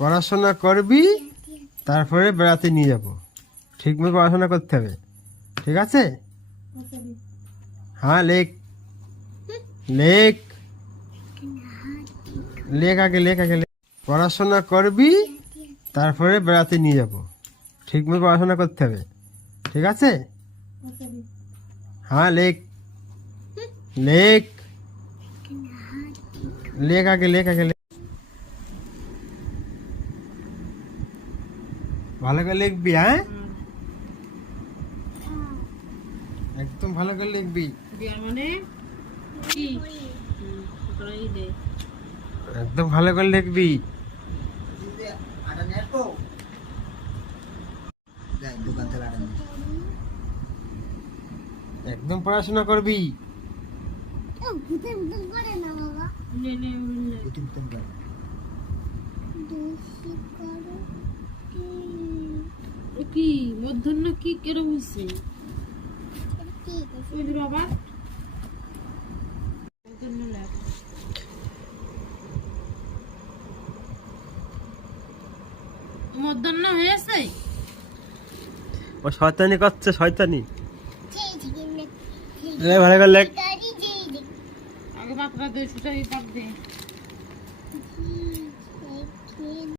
পড়াশোনা করবি, তারপরে বেড়াতে নিয়ে যাব। ঠিকমতো পড়াশোনা করতে হবে, ঠিক আছে? হ্যাঁ, লেখ লেখ লেখ আগে লেখ আগে লেখ। পড়াশোনা করবি, তারপরে বেড়াতে নিয়ে যাব। ঠিকমতো পড়াশোনা করতে হবে, ঠিক আছে? হ্যাঁ, লেখ লেখ লেখ আগে লেখ আগে লেখ। ভালো করে লিখবি, হ্যাঁ? একদম ভালো করে লিখবি, মানে কি একদম ভালো করে লিখবি। একদম পড়াশোনা করবি। কি মধ্যাহ্ন কি কেরম হয়েছে বাবা? মধ্যাহ্ন হয়েছে? ও শয়তানি করছে, শয়তানি। ভালো করে লেখ। আগে বাপরা দে সুটাই পাক দে।